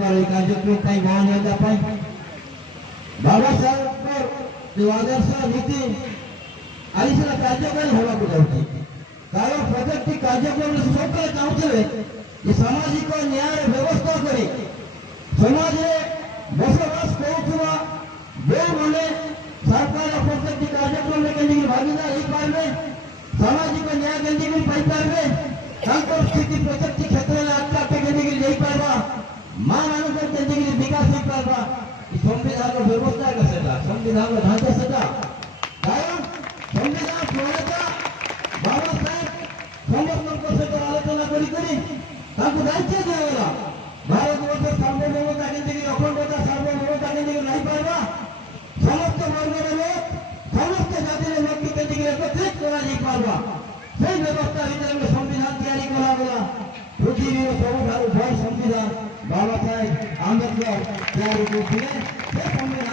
आंबेडकर कार्यक्रम महान बाबा साहेब जो आदर्श नीति आज कार्यक्रम होगा जाऊँगी कारण प्रत्येक कार्यक्रम सरकार चाहूे सामाजिक न्याय व्यवस्था कर समाज बसवास करुवा जो मैंने सरकार प्रत्येक कार्यक्रम में भागीदार हो पारे सामाजिक न्याय केंद्र पाइपारे स्थिति प्रत्येक क्षेत्र में आस्ते आस्ते केंद्र नहीं पार्बा माँ मान केंद्र विकास हो पार्बा संविधान व्यवस्था का संविधान ढांचा सेटा कारण संविधान प्रणेता बाबा साहेब समस्त सहित आलोचना कर दायित्व दिगला भारत वर्ष सार्वभौमता केंद्र अखंडता सार्वभौमता केंद्र नहीं पार्बा समस्त वर्गर लोक समस्त जातिर लोक केंद्र एकत्रित करा से व्यवस्था भर संविधान या पृथ्वी सब बड़ संविधान बाबा साहेब आंबेडकर तैयारी कर संविधान।